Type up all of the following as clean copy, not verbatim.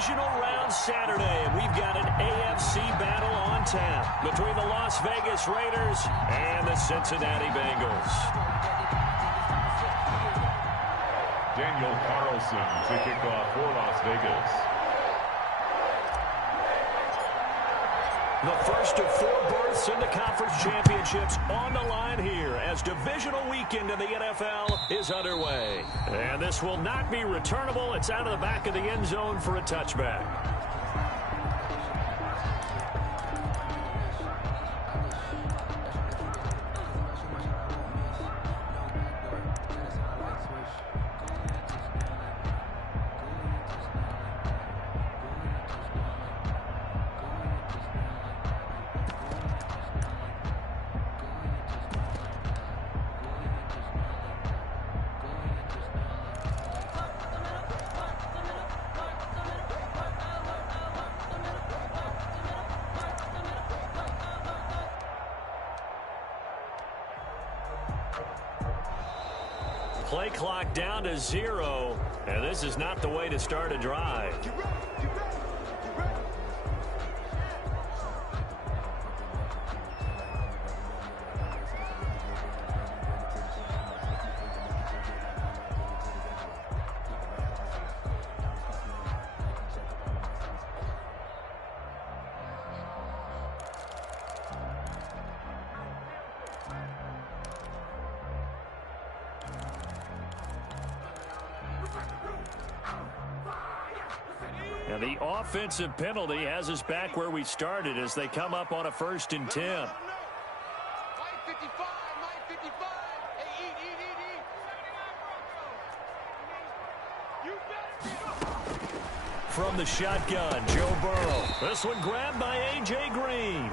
divisional round Saturday, and we've got an AFC battle on tap between the Las Vegas Raiders and the Cincinnati Bengals. Daniel Carlson to kick off for Las Vegas. The first of 4 berths in the conference championships on the line here as divisional weekend in the NFL is underway. And this will not be returnable. It's out of the back of the end zone for a touchback. Play clock down to 0, and this is not the way to start a drive. And the offensive penalty has us back where we started as they come up on a 1st and 10. From the shotgun, Joe Burrow. This one grabbed by A.J. Green.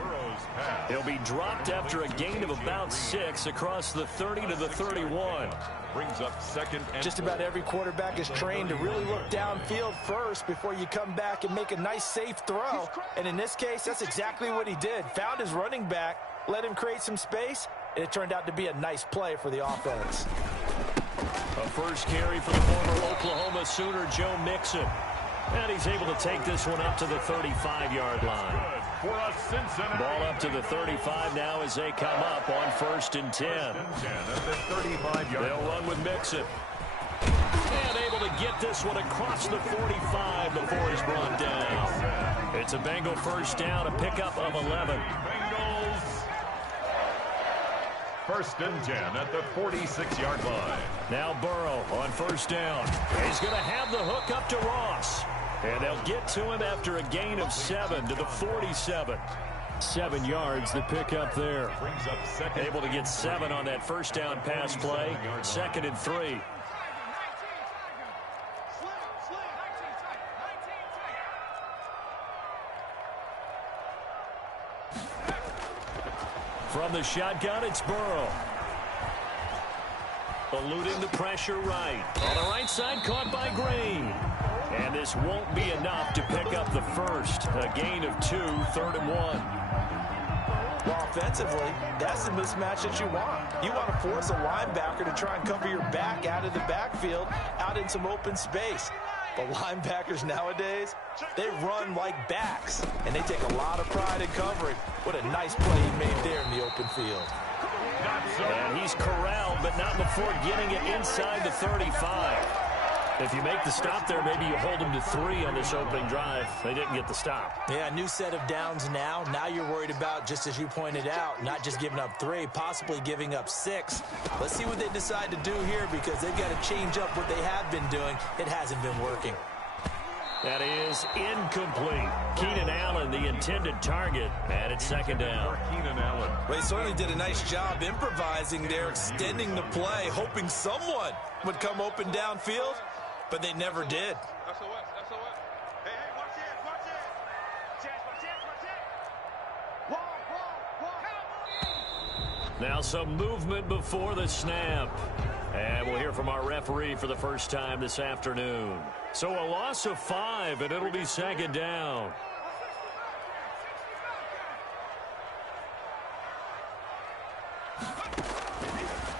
He'll be dropped after a gain of about 6 across the 30 to the 31. Brings up 2nd and Just about every quarterback is trained to really look downfield first before you come back and make a nice, safe throw. And in this case, that's exactly what he did. Found his running back, let him create some space, and it turned out to be a nice play for the offense. A first carry for the former Oklahoma Sooner, Joe Mixon. And he's able to take this one up to the 35-yard line. Ball up to the 35 now as they come up on 1st and 10. They'll run with Mixon. And able to get this one across the 45 before he's brought down. It's a Bengal first down, a pickup of 11. Bengals. 1st and 10 at the 46-yard line. Now Burrow on 1st down. He's going to have the hook up to Ross. And they'll get to him after a gain of 7 to the 47. 7 yards the pickup there. Able to get 7 on that 1st down pass play. 2nd and 3. From the shotgun, it's Burrow. Eluding the pressure right. On the right side, caught by Green. And this won't be enough to pick up the first. A gain of 2, 3rd and 1. Well, offensively, that's the mismatch that you want. You want to force a linebacker to try and cover your back out of the backfield, out in some open space. But linebackers nowadays, they run like backs, and they take a lot of pride in covering. What a nice play he made there in the open field. And he's corralled, but not before getting it inside the 35. If you make the stop there, maybe you hold them to 3 on this opening drive. They didn't get the stop. Yeah, new set of downs now. Now you're worried about, just as you pointed out, not just giving up 3, possibly giving up 6. Let's see what they decide to do here because they've got to change up what they have been doing. It hasn't been working. That is incomplete. Keenan Allen, the intended target, and it's 2nd down. Keenan Allen. Well, he certainly did a nice job improvising there, extending the play, hoping someone would come open downfield, but they never did. Now some movement before the snap. And we'll hear from our referee for the first time this afternoon. So a loss of 5, and it'll be 2nd down.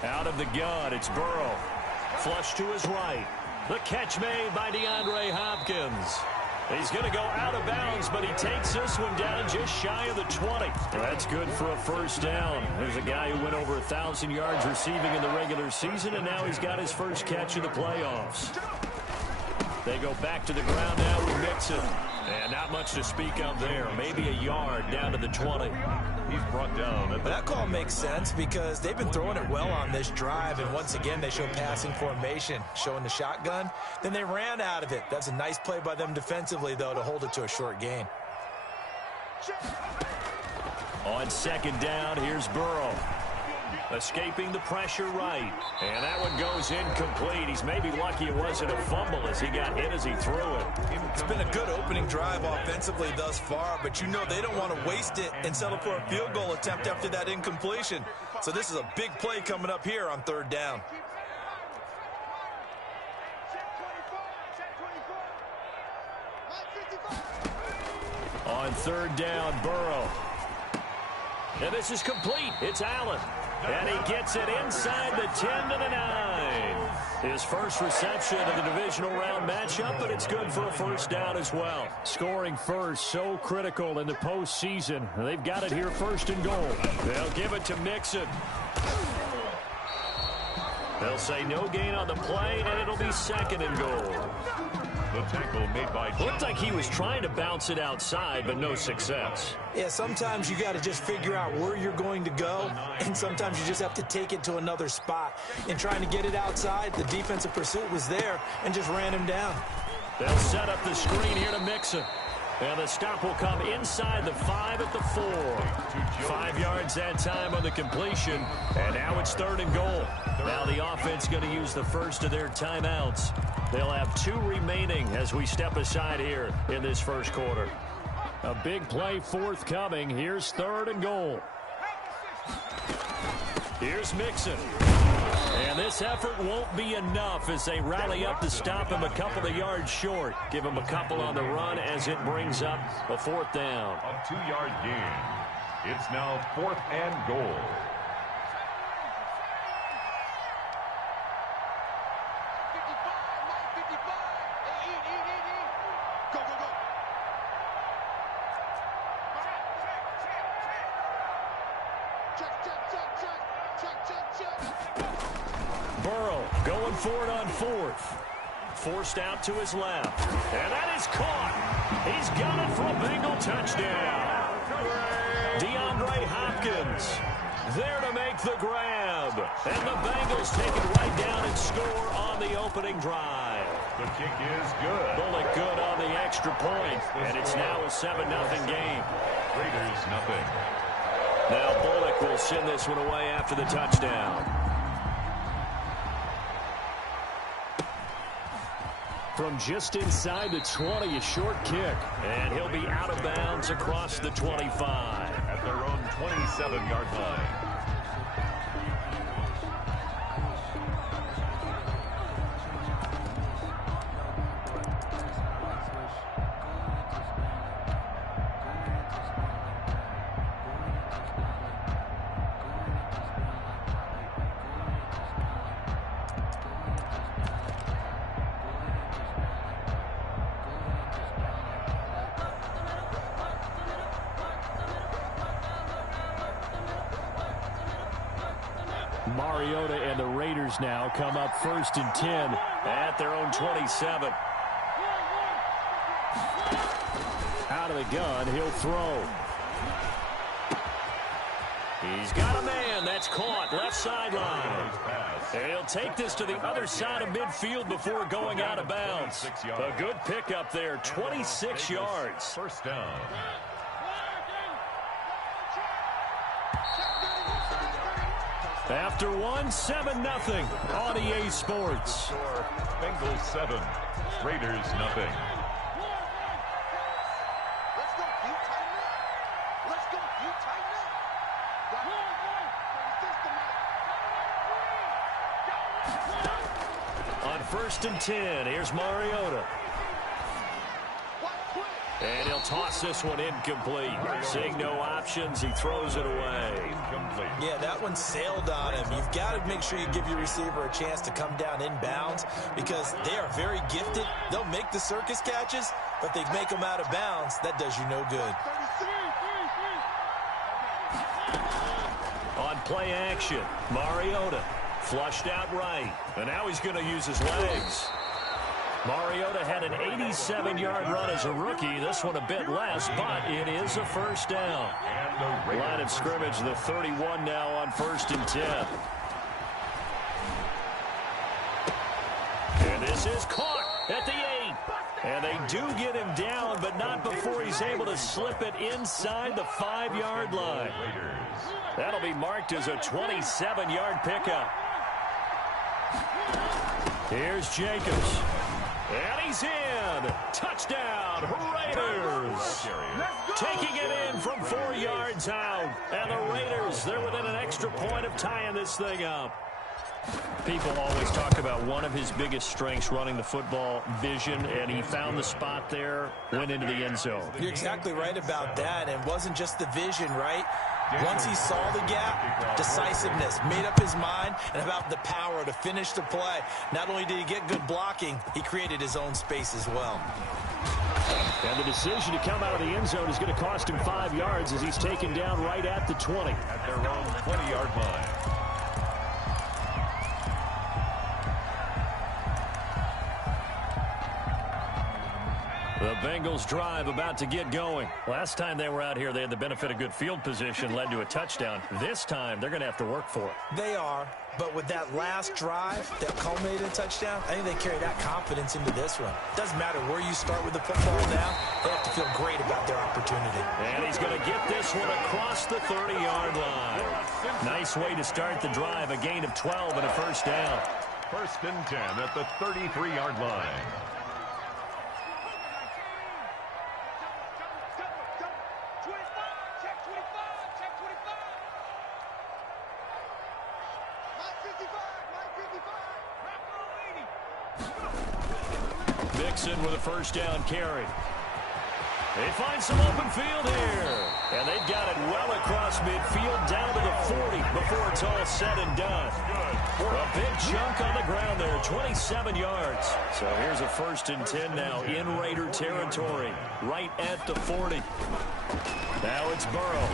Out of the gun, it's Burrow. Flush to his right. The catch made by DeAndre Hopkins. He's going to go out of bounds, but he takes this one down just shy of the 20. That's good for a first down. There's a guy who went over 1,000 yards receiving in the regular season, and now he's got his first catch in the playoffs. They go back to the ground now with Mixon. And not much to speak of there. Maybe a yard down to the 20. He's brought down. That call makes sense because they've been throwing it well on this drive, and once again they show passing formation, showing the shotgun. Then they ran out of it. That's a nice play by them defensively, though, to hold it to a short gain. On second down, here's Burrow. Escaping the pressure right. And that one goes incomplete. He's maybe lucky it wasn't a fumble as he got hit as he threw it. It's been a good opening drive offensively thus far, but you know they don't want to waste it and settle for a field goal attempt after that incompletion. So this is a big play coming up here on third down. On third down, Burrow. And this is complete. It's Allen. And he gets it inside the 10 to the 9. His first reception of the divisional round matchup, but it's good for a first down as well. Scoring first, so critical in the postseason. They've got it here first and goal. They'll give it to Mixon. They'll say no gain on the play, and it'll be second and goal. The tackle made by... Looked like he was trying to bounce it outside, but no success. Yeah, sometimes you got to just figure out where you're going to go, and sometimes you just have to take it to another spot. In trying to get it outside, the defensive pursuit was there and just ran him down. They'll set up the screen here to Mixon. And the stop will come inside the 5 at the 4. 5 yards that time on the completion. And now it's third and goal. Now the offense going to use the first of their timeouts. They'll have 2 remaining as we step aside here in this first quarter. A big play forthcoming. Here's third and goal. Here's Mixon. And this effort won't be enough as they rally up to stop him a couple of yards short. Give him a couple on the run as it brings up a fourth down. A 2-yard gain. It's now 4th and goal. Burrow going for it on 4th. Forced out to his left. And that is caught. He's got it for a Bengal touchdown. DeAndre Hopkins there to make the grab. And the Bengals take it right down and score on the opening drive. The kick is good. Bullock good on the extra point. And it's now a 7-0 game. Raiders nothing. Now Bullock will send this one away after the touchdown. From just inside the 20, a short kick. And he'll be out of bounds across the 25. At their own 27-yard line. Mariota and the Raiders now come up 1st and 10 at their own 27. Out of the gun, he'll throw. He's got a man. That's caught. Left sideline. And he'll take this to the other side of midfield before going out of bounds. A good pickup there. 26 yards. First down. After 7-0 on EA Sports. Bengals 7, Raiders nothing. On 1st and 10, here's Mariota. And he'll toss this one incomplete. Seeing no options, he throws it away. Yeah, that one sailed on him. You've got to make sure you give your receiver a chance to come down inbounds because they are very gifted. They'll make the circus catches, but they make them out of bounds. That does you no good. On play action, Mariota flushed out right. And now he's going to use his legs. Mariota had an 87-yard run as a rookie. This one a bit less, but it is a first down. Line of scrimmage, the 31 now on 1st and 10. And this is caught at the 8. And they do get him down, but not before he's able to slip it inside the 5-yard line. That'll be marked as a 27-yard pickup. Here's Jacobs. And he's in. Touchdown, Raiders. Taking it in from 4 yards out. And the Raiders, they're within an extra point of tying this thing up. People always talk about one of his biggest strengths running the football, vision, and he found the spot there, went into the end zone. You're exactly right about that, and it wasn't just the vision, right? Once he saw the gap, decisiveness, made up his mind, and about the power to finish the play. Not only did he get good blocking, he created his own space as well. And the decision to come out of the end zone is going to cost him 5 yards as he's taken down right at the 20. At their own 20-yard line. The Bengals drive about to get going. Last time they were out here, they had the benefit of good field position, led to a touchdown. This time, they're going to have to work for it. They are, but with that last drive that culminated in a touchdown, I think they carry that confidence into this one. Doesn't matter where you start with the football now, they have to feel great about their opportunity. And he's going to get this one across the 30-yard line. Nice way to start the drive, a gain of 12 and a first down. 1st and 10 at the 33-yard line. Mixon with a first down carry. They find some open field here. And they've got it well across midfield down to the 40 before it's all said and done. A big chunk on the ground there, 27 yards. So here's a 1st and 10 now in Raider territory, right at the 40. Now it's Burrow.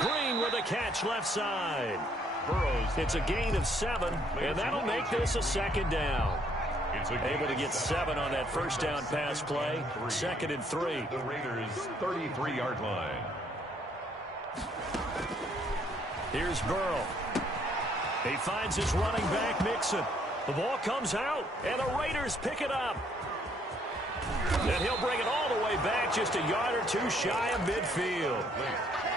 Green with a catch left side. Burrows. It's a gain of 7, and that'll make this a 2nd down. Able to get 7 on that first down pass play. 2nd and 3. The Raiders' 33-yard line. Here's Burrow. He finds his running back, Mixon. The ball comes out, and the Raiders pick it up. And he'll bring it all the way back, just a yard or 2 shy of midfield.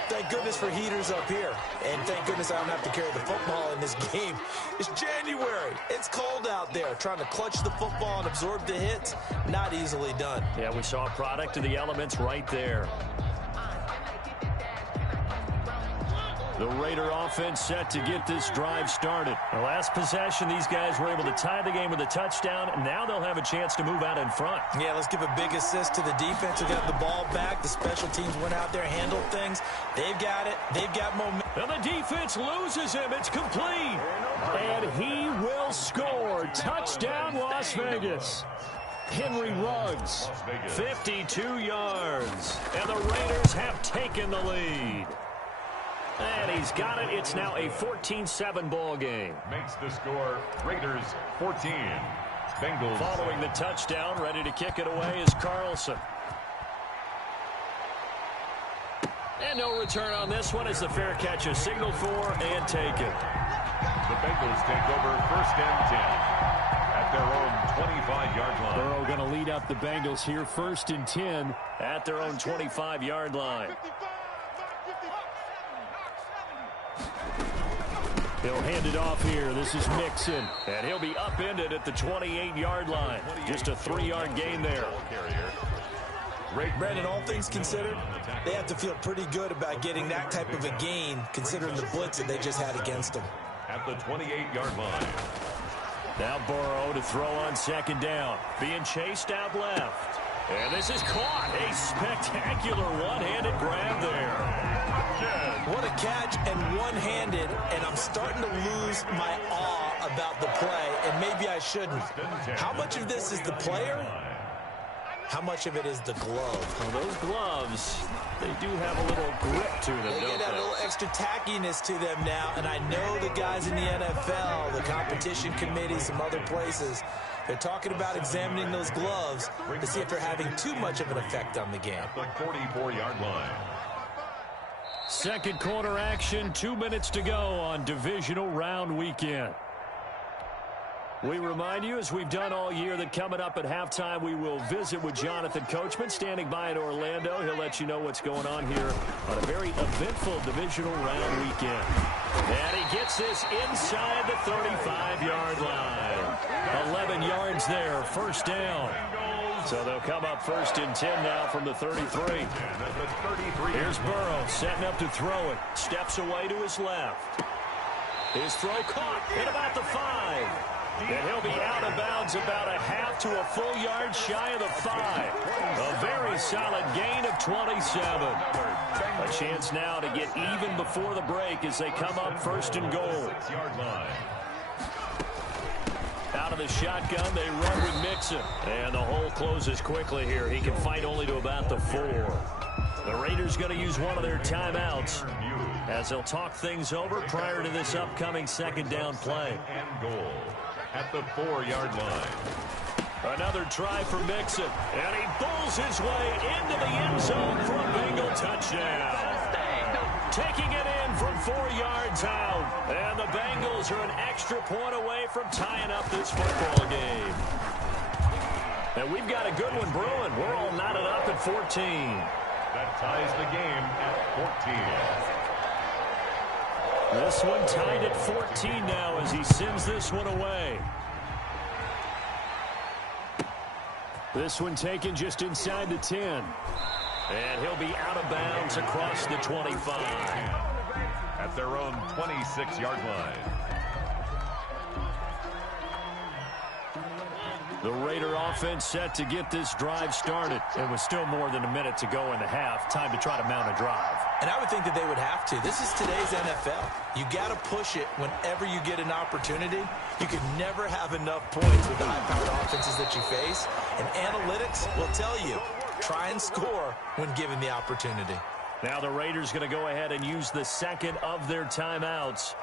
Thank goodness for heaters up here. And thank goodness I don't have to carry the football in this game. It's January. It's cold out there. Trying to clutch the football and absorb the hits, not easily done. Yeah, we saw a product of the elements right there. The Raider offense set to get this drive started. The last possession, these guys were able to tie the game with a touchdown, and now they'll have a chance to move out in front. Yeah, let's give a big assist to the defense who got the ball back. The special teams went out there, handled things. They've got it. They've got momentum. And the defense loses him. It's complete. And he will score. Touchdown, Las Vegas. Henry Ruggs, 52 yards. And the Raiders have taken the lead. And he's got it. It's now a 14-7 ball game. Makes the score Raiders 14. Bengals. Following the touchdown, ready to kick it away is Carlson. And no return on this one as the fair catch is signaled for and taken. The Bengals take over 1st and 10 at their own 25-yard line. Burrow going to lead up the Bengals here, 1st and 10 at their own 25-yard line. He'll hand it off here. This is Mixon. And he'll be upended at the 28-yard line. Just a 3-yard gain there. Brandon, all things considered, they have to feel pretty good about getting that type of a gain, considering the blitz that they just had against them. At the 28-yard line. Now Burrow to throw on 2nd down. Being chased out left. And this is caught. A spectacular one-handed grab there. What a catch and one-handed, and I'm starting to lose my awe about the play, and maybe I shouldn't. How much of this is the player? How much of it is the glove? Well, those gloves, they do have a little grip to them, They don't get a they? little extra tackiness to them now, and I know the guys in the NFL, the competition committee, some other places, they're talking about examining those gloves to see if they're having too much of an effect on the game. The 44-yard line. Second quarter action, 2 minutes to go on divisional round weekend. We remind you, as we've done all year, that coming up at halftime, we will visit with Jonathan Coachman, standing by in Orlando. He'll let you know what's going on here on a very eventful divisional round weekend. And he gets this inside the 35-yard line. 11 yards there, first down. So they'll come up first and 10 now from the 33. Here's Burrow setting up to throw it. Steps away to his left. His throw caught at about the 5. And he'll be out of bounds about a half to a full yard shy of the 5. A very solid gain of 27. A chance now to get even before the break as they come up first and goal. Out of the shotgun, they run with Mixon. And the hole closes quickly here. He can fight only to about the 4. The Raiders going to use one of their timeouts as they'll talk things over prior to this upcoming second down play. And goal at the 4-yard line. Another try for Mixon. And he bowls his way into the end zone for a Bengal touchdown. Taking it in from 4 yards out. And the Bengals are an extra point away from tying up this football game. And we've got a good one brewing. We're all knotted up at 14. That ties the game at 14. This one tied at 14 now as he sends this one away. This one taken just inside the 10. And he'll be out of bounds across the 25. At their own 26-yard line. The Raider offense set to get this drive started. It was still more than a minute to go in the half. Time to try to mount a drive. And I would think that they would have to. This is today's NFL. You got to push it whenever you get an opportunity. You can never have enough points with the high-powered offenses that you face. And analytics will tell you, try and score when given the opportunity. Now the Raiders going to go ahead and use the second of their timeouts,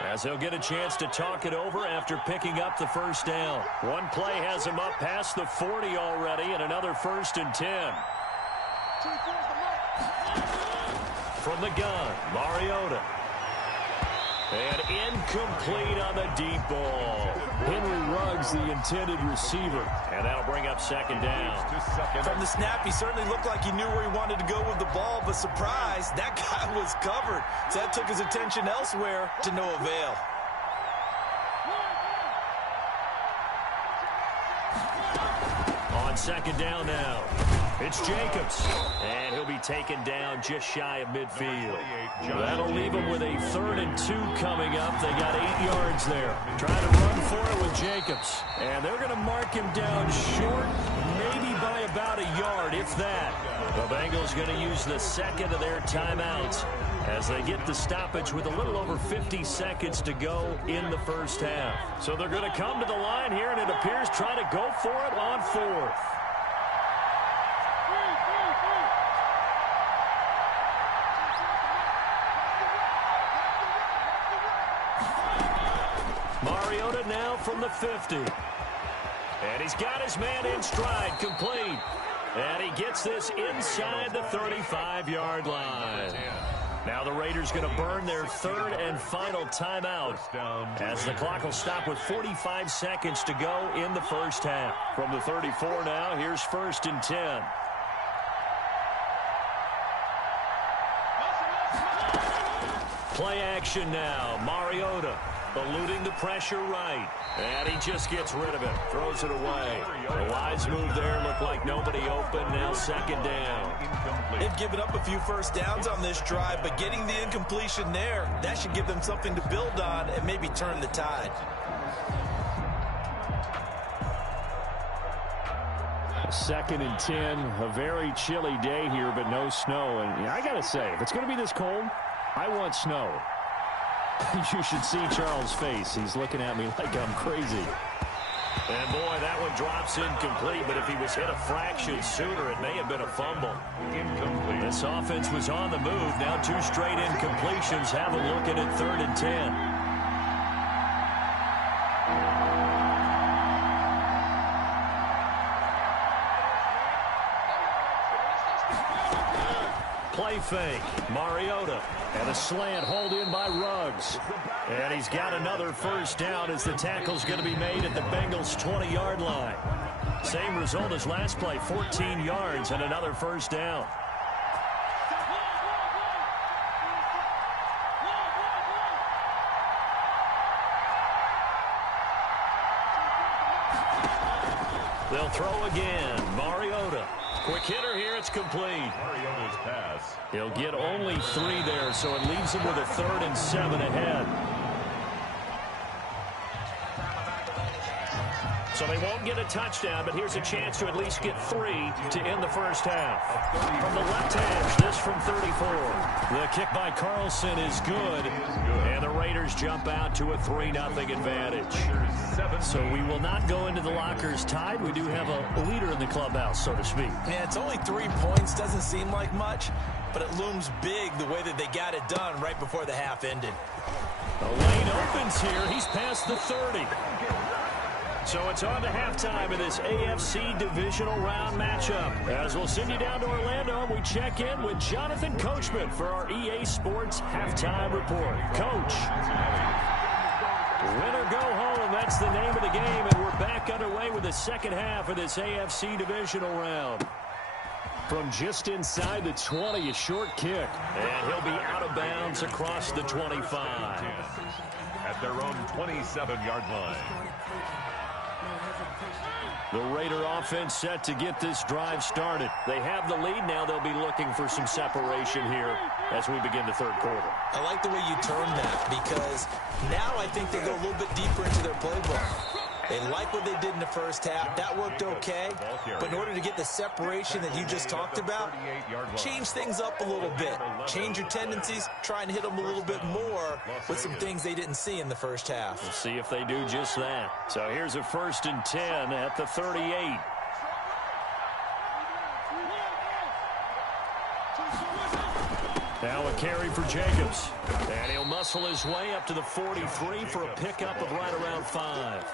as they'll get a chance to talk it over after picking up the first down. One play has them up past the 40 already, and another first and 10. From the gun, Mariota. And incomplete on the deep ball. Henry Ruggs, the intended receiver. And that'll bring up second down. From the snap, he certainly looked like he knew where he wanted to go with the ball, but surprise, that guy was covered. So that took his attention elsewhere to no avail. On second down now, it's Jacobs. And he'll be taken down just shy of midfield. That'll leave him with a 3rd and 2 coming up. They got 8 yards there. Trying to run for it with Jacobs. And they're going to mark him down short, maybe by about a yard, if that. The Bengals going to use the second of their timeouts as they get the stoppage with a little over 50 seconds to go in the first half. So they're going to come to the line here, and it appears trying to go for it on 4th. Mariota now from the 50. And he's got his man in stride, complete. And he gets this inside the 35-yard line. Now the Raiders going to burn their 3rd and final timeout as the clock will stop with 45 seconds to go in the first half. From the 34 now, here's 1st and 10. Play action now. Mariota eluding the pressure right. And he just gets rid of it. Throws it away. A wise move there. Looked like nobody open. Now second down. They've given up a few first downs on this drive, but getting the incompletion there, that should give them something to build on and maybe turn the tide. 2nd and 10. A very chilly day here, but no snow. And I got to say, if it's going to be this cold, I want snow. You should see Charles' face. He's looking at me like I'm crazy. And boy, that one drops incomplete, but if he was hit a fraction sooner, it may have been a fumble. Incomplete. This offense was on the move. Now 2 straight incompletions. Have a look at it, 3rd and 10. Play fake. Mariota. And a slant hauled in by Ruggs. And he's got another first down as the tackle's going to be made at the Bengals' 20-yard line. Same result as last play, 14 yards and another first down. They'll throw again. Mariota. Quick hitter here. It's complete. Mariota's pass. He'll get only 3 there, so it leaves him with a 3rd and 7 ahead. So they won't get a touchdown, but here's a chance to at least get 3 to end the first half. From the left edge, this from 34. The kick by Carlson is good. And the Raiders jump out to a 3-0 advantage. So we will not go into the lockers tied. We do have a leader in the clubhouse, so to speak. Yeah, it's only 3 points. Doesn't seem like much, but it looms big the way that they got it done right before the half ended. The lane opens here. He's past the 30. So it's on to halftime in this AFC divisional round matchup. As we'll send you down to Orlando, we check in with Jonathan Coachman for our EA Sports Halftime Report. Coach. Win or go home, that's the name of the game, and we're back underway with the second half of this AFC divisional round. From just inside the 20, a short kick. And he'll be out of bounds across the 25. At their own 27-yard line. The Raider offense set to get this drive started. They have the lead. Now they'll be looking for some separation here as we begin the third quarter. I like the way you term that because now I think they go a little bit deeper into their playbook. They like what they did in the first half. That worked okay. But in order to get the separation that you just talked about, change things up a little bit. Change your tendencies. Try and hit them a little bit more with some things they didn't see in the first half. We'll see if they do just that. So here's a 1st and 10 at the 38. Now a carry for Jacobs. And he'll muscle his way up to the 43 for a pickup of right around 5.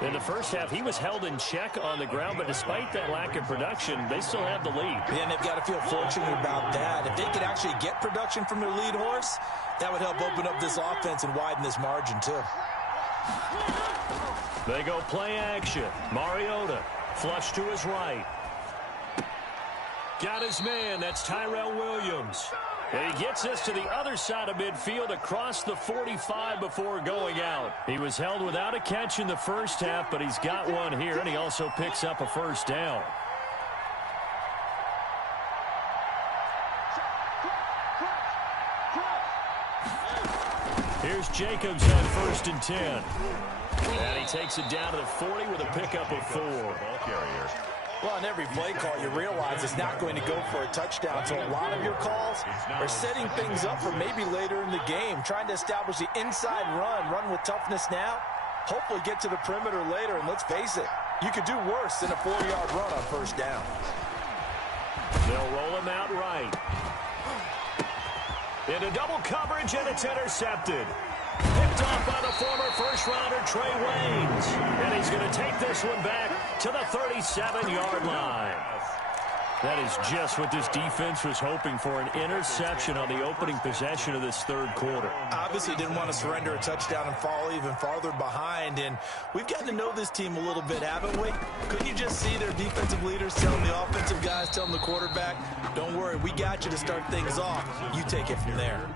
In the first half, he was held in check on the ground, but despite that lack of production, they still have the lead. Yeah, and they've got to feel fortunate about that. If they could actually get production from their lead horse, that would help open up this offense and widen this margin, too. They go play action. Mariota, flush to his right. Got his man. That's Tyrell Williams. And he gets us to the other side of midfield across the 45 before going out. He was held without a catch in the first half, but he's got one here, and he also picks up a first down. Here's Jacobs on 1st and 10. And he takes it down to the 40 with a pickup of 4. Ball carrier. Well, on every play call, you realize it's not going to go for a touchdown. So a lot of your calls are setting things up for maybe later in the game, trying to establish the inside run with toughness now, hopefully get to the perimeter later. And let's face it, you could do worse than a 4-yard run on first down. They'll roll him out right. Into double coverage, and it's intercepted. Picked off by the former first-rounder Trey Waynes. And he's going to take this one back to the 37-yard line. That is just what this defense was hoping for, an interception on the opening possession of this third quarter. Obviously didn't want to surrender a touchdown and fall even farther behind, and we've gotten to know this team a little bit, haven't we? Couldn't you just see their defensive leaders telling the offensive guys, telling the quarterback, don't worry, we got you to start things off. You take it from there.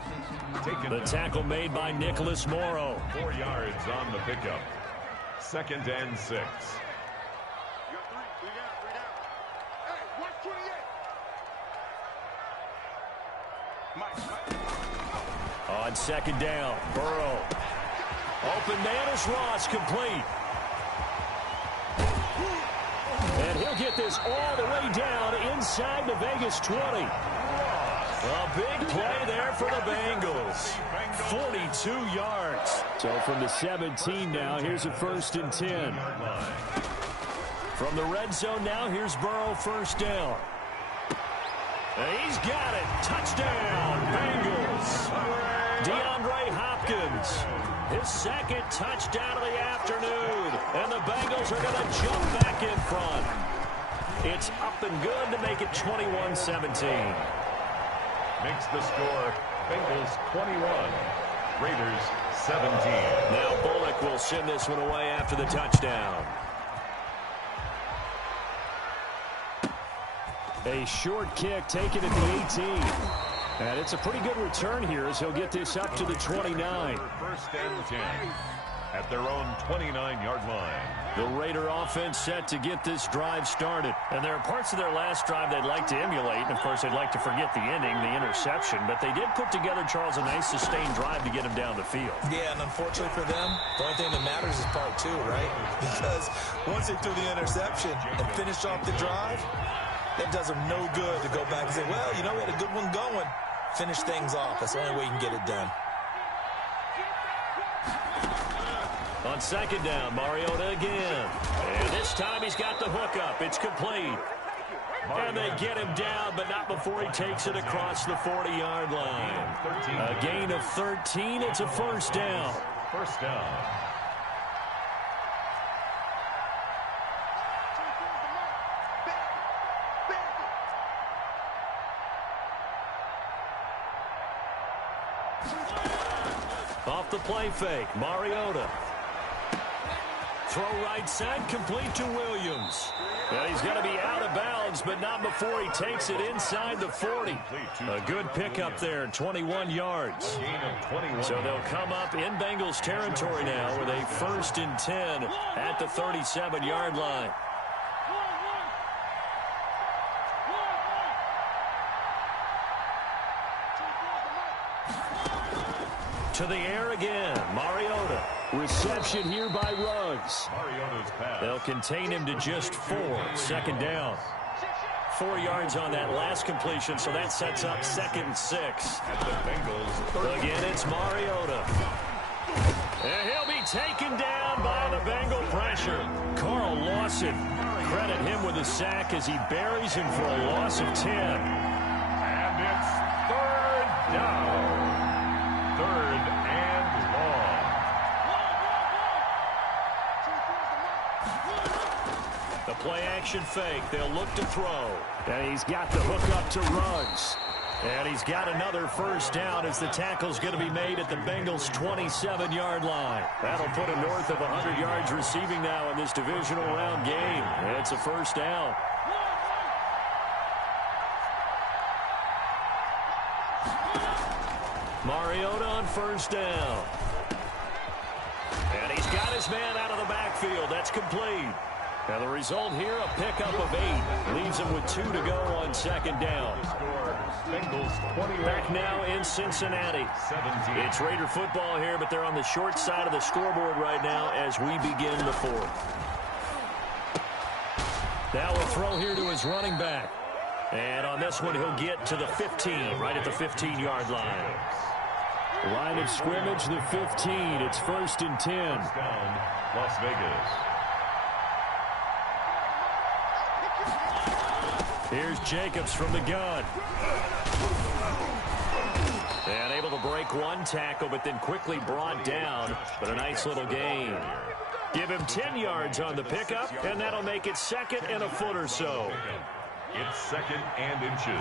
The tackle made by Nicholas Morrow. 4 yards on the pickup. 2nd and 6. On 2nd down, Burrow. Open man is Ross, complete. And he'll get this all the way down inside the Vegas 20. A big play there for the Bengals. 42 yards. So from the 17 now, here's a 1st and 10. From the red zone now, here's Burrow, 1st down. And he's got it. Touchdown, Bengals. DeAndre Hopkins, his 2nd touchdown of the afternoon. And the Bengals are going to jump back in front. It's up and good to make it 21-17. Makes the score Bengals 21, Raiders 17. Now Bullock will send this one away after the touchdown. A short kick taken at the 18. And it's a pretty good return here as he'll get this up to the 29. 1st and 10 at their own 29-yard line. The Raider offense set to get this drive started. And there are parts of their last drive they'd like to emulate. And, of course, they'd like to forget the ending, the interception. But they did put together, Charles, a nice sustained drive to get him down the field. Yeah, and unfortunately for them, the only thing that matters is part 2, right? Because once they threw the interception and finished off the drive, that does them no good to go back and say, well, you know, we had a good one going. Finish things off. That's the only way you can get it done. On 2nd down, Mariota again. And this time he's got the hook up. It's complete. And they get him down, but not before he takes it across the 40-yard line. A gain of 13. It's a 1st down. 1st down. Off the play fake, Mariota. Throw right side, complete to Williams. And he's going to be out of bounds, but not before he takes it inside the 40. A good pickup there, 21 yards. So they'll come up in Bengals territory now with a 1st and 10 at the 37-yard line. To the air again, Mariota. Reception here by Ruggs. They'll contain him to just 4. 2nd down. 4 yards on that last completion, so that sets up 2nd and 6. At the Bengals. Again, it's Mariota. And he'll be taken down by the Bengal pressure. Carl Lawson, credit him with a sack as he buries him for a loss of 10. And it's 3rd down. 3rd and long. The play-action fake. They'll look to throw. And he's got the hook up to Ruggs. And he's got another 1st down as the tackle's going to be made at the Bengals' 27-yard line. That'll put him north of 100 yards receiving now in this divisional round game. It's a 1st down. Mariota on 1st down. And he's got his man out of the backfield. That's complete. And the result here, a pickup of 8. Leaves him with 2 to go on 2nd down. Back now in Cincinnati. It's Raider football here, but they're on the short side of the scoreboard right now as we begin the 4th. Now we'll throw here to his running back. And on this one, he'll get to the 15, right at the 15-yard line. Line of scrimmage, the 15. It's 1st and 10. Las Vegas. Here's Jacobs from the gun. And able to break one tackle, but then quickly brought down. But a nice little gain. Give him 10 yards on the pickup, and that'll make it 2nd and a foot or so. It's 2nd and inches.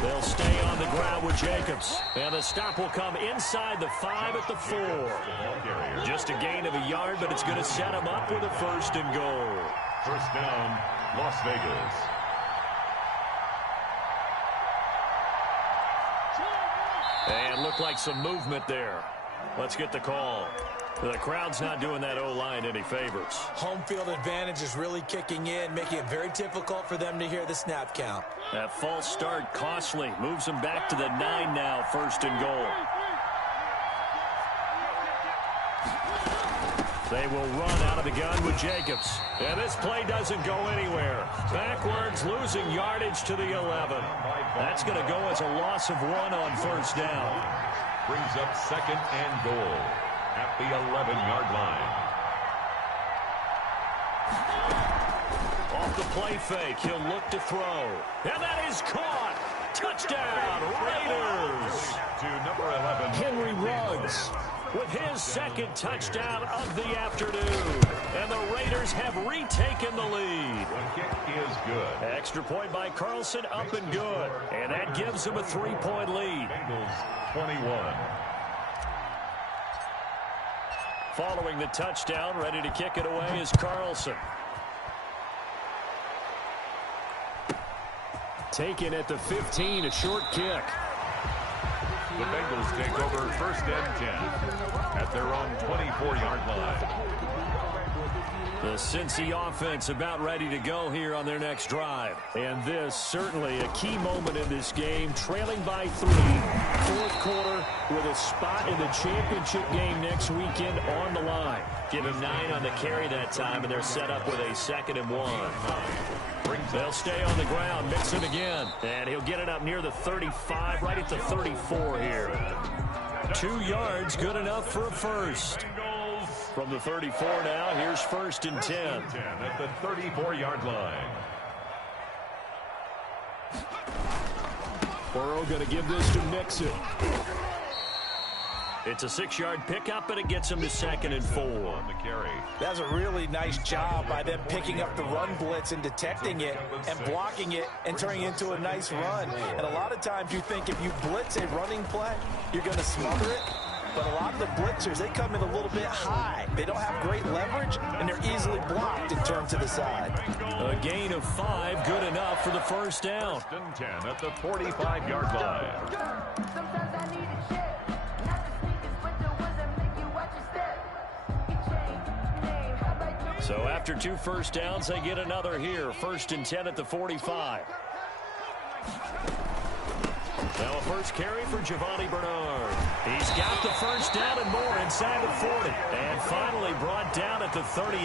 They'll stay on the ground with Jacobs. And the stop will come inside the 5 at the 4. Just a gain of a yard, but it's going to set him up with a 1st and goal. 1st down, Las Vegas. And looked like some movement there. Let's get the call. The crowd's not doing that O-line any favors. Home field advantage is really kicking in, making it very difficult for them to hear the snap count. That false start costly. Moves them back to the 9 now, 1st and goal. They will run out of the gun with Jacobs. And this play doesn't go anywhere. Backwards, losing yardage to the 11. That's going to go as a loss of 1 on 1st down. Brings up 2nd and goal at the 11-yard line. Off the play fake, he'll look to throw. And that is caught. Touchdown, Raiders. To number 11, Henry Ruggs with his 2nd touchdown of the afternoon. And the Raiders have retaken the lead. The kick is good. Extra point by Carlson, up and good. And that gives them a 3-point lead. Bengals 21. Following the touchdown, ready to kick it away is Carlson. Taken at the 15, a short kick. The Bengals take over 1st and 10 at their own 24-yard line. The Cincy offense about ready to go here on their next drive. And this certainly a key moment in this game, trailing by 3, 4th quarter, with a spot in the championship game next weekend on the line. Give him 9 on the carry that time, and they're set up with a 2nd and 1. They'll stay on the ground, mix it again. And he'll get it up near the 35, right at the 34 here. 2 yards, good enough for a first. From the 34 now, here's 1st and 10. At the 34-yard line. Burrow going to give this to Mixon. It's a 6-yard pickup, and it gets him to 2nd and 4. On the carry. That's a really nice job by them picking up the run blitz and detecting it and blocking it and turning it into a nice run. And a lot of times you think if you blitz a running play, you're going to smother it. But a lot of the blitzers, they come in a little bit high. They don't have great leverage, and they're easily blocked and turned to the side. A gain of 5, good enough for the 1st down. 1st and 10 at the 45-yard line. So after 2 first downs, they get another here. 1st and 10 at the 45. Now a first carry for Giovanni Bernard. He's got the 1st down and more inside the 40. And finally brought down at the 38.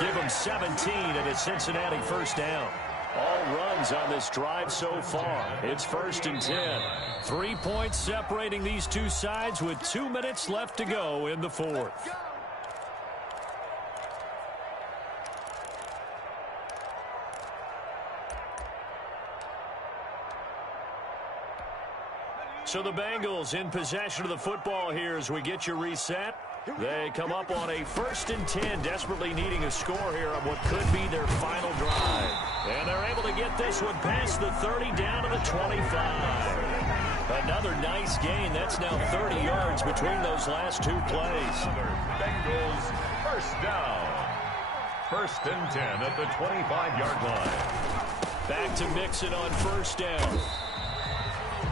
Give him 17 at his Cincinnati 1st down. All runs on this drive so far. It's 1st and 10. 3 points separating these two sides with 2 minutes left to go in the 4th. So the Bengals in possession of the football here as we get you reset. They come up on a 1st and 10, desperately needing a score here on what could be their final drive. And they're able to get this one past the 30 down to the 25. Another nice gain. That's now 30 yards between those last 2 plays. Bengals 1st down. 1st and 10 at the 25-yard line. Back to Mixon on 1st down.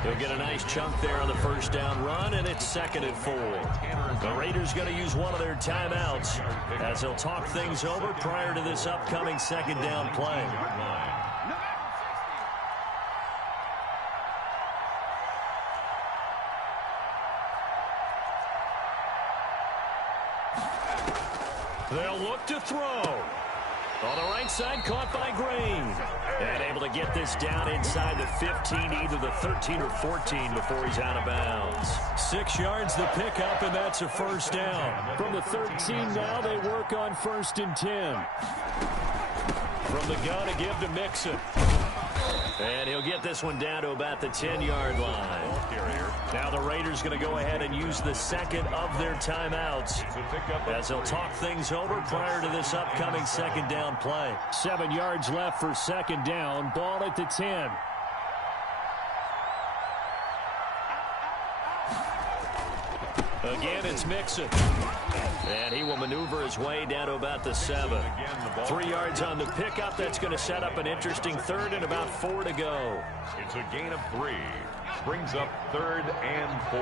He'll get a nice chunk there on the 1st down run, and it's 2nd and 4. The Raiders going to use one of their timeouts as they'll talk things over prior to this upcoming 2nd down play. They'll look to throw. On the right side, caught by Green. And able to get this down inside the 15, either the 13 or 14 before he's out of bounds. 6 yards the pickup, and that's a 1st down. From the 13 now, they work on 1st and 10. From the gun to give to Mixon. And he'll get this one down to about the 10-yard line. Now the Raiders going to go ahead and use the 2nd of their timeouts as they'll talk things over prior to this upcoming 2nd down play. 7 yards left for 2nd down. Ball at the 10. Again, it's Mixon. And he will maneuver his way down to about the 7. 3 yards on the pickup. That's going to set up an interesting 3rd and about 4 to go. It's a gain of 3. Brings up 3rd and 4.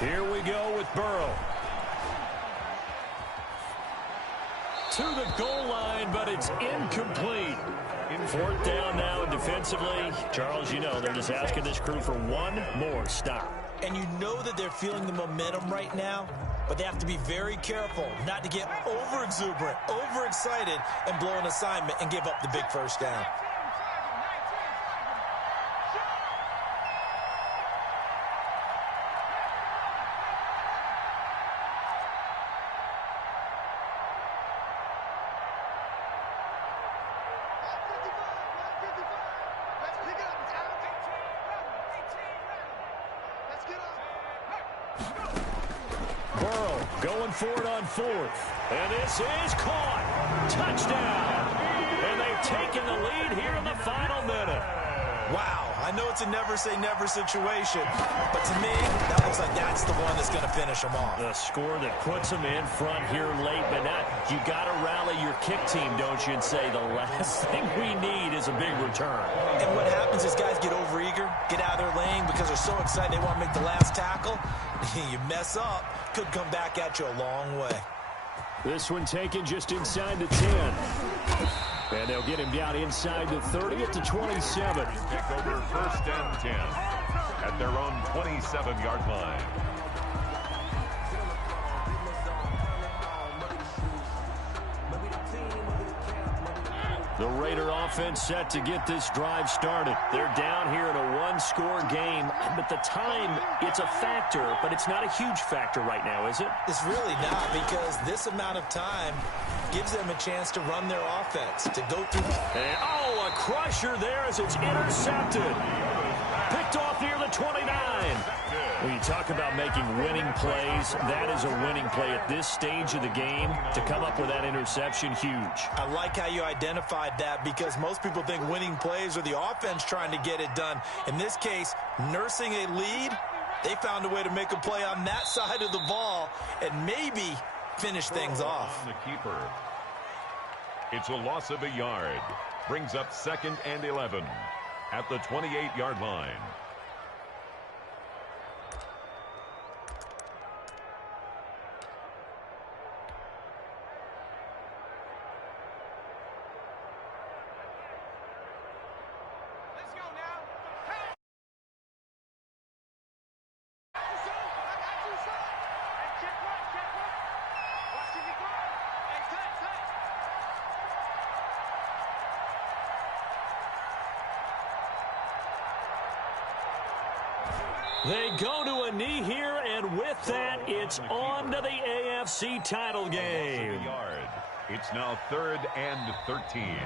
Here we go with Burrow. To the goal line, but it's incomplete. 4th down now defensively. Charles, you know, they're just asking this crew for one more stop. And you know that they're feeling the momentum right now, but they have to be very careful not to get over-exuberant, over-excited, and blow an assignment and give up the big first down. Burrow going for it on 4th. And this is caught. Touchdown. And they've taken the lead here in the final minute. Wow, I know it's a never-say-never situation, but to me, that looks like that's the one that's going to finish them off. The score that puts them in front here late, but now you got to rally your kick team, don't you, and say the last thing we need is a big return. And what happens is guys get overeager, get out of their lane because they're so excited they want to make the last tackle. You mess up, could come back at you a long way. This one taken just inside the 10. And they'll get him down inside the 30 at the 27. Take over 1st and 10 at their own 27-yard line. The Raider offense set to get this drive started. They're down here in a one-score game, but the time, it's a factor, but it's not a huge factor right now, is it? It's really not, because this amount of time gives them a chance to run their offense, to go through. And, oh, a crusher there as it's intercepted. Picked off near the 29. When you talk about making winning plays, that is a winning play at this stage of the game. To come up with that interception, huge. I like how you identified that, because most people think winning plays are the offense trying to get it done. In this case, nursing a lead, they found a way to make a play on that side of the ball and maybe finish things off. The keeper. It's a loss of a yard. Brings up 2nd and 11 at the 28-yard line. They go to a knee here, and with that, it's on to the AFC title game. It's now 3rd and 13.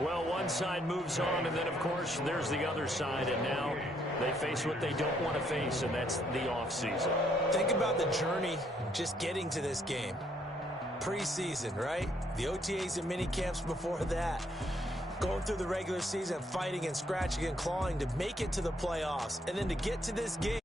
Well, one side moves on, and then, of course, there's the other side, and now they face what they don't want to face, and that's the offseason. Think about the journey just getting to this game. Preseason, right? The OTAs and mini camps before that. Going through the regular season, fighting and scratching and clawing to make it to the playoffs. And then to get to this game.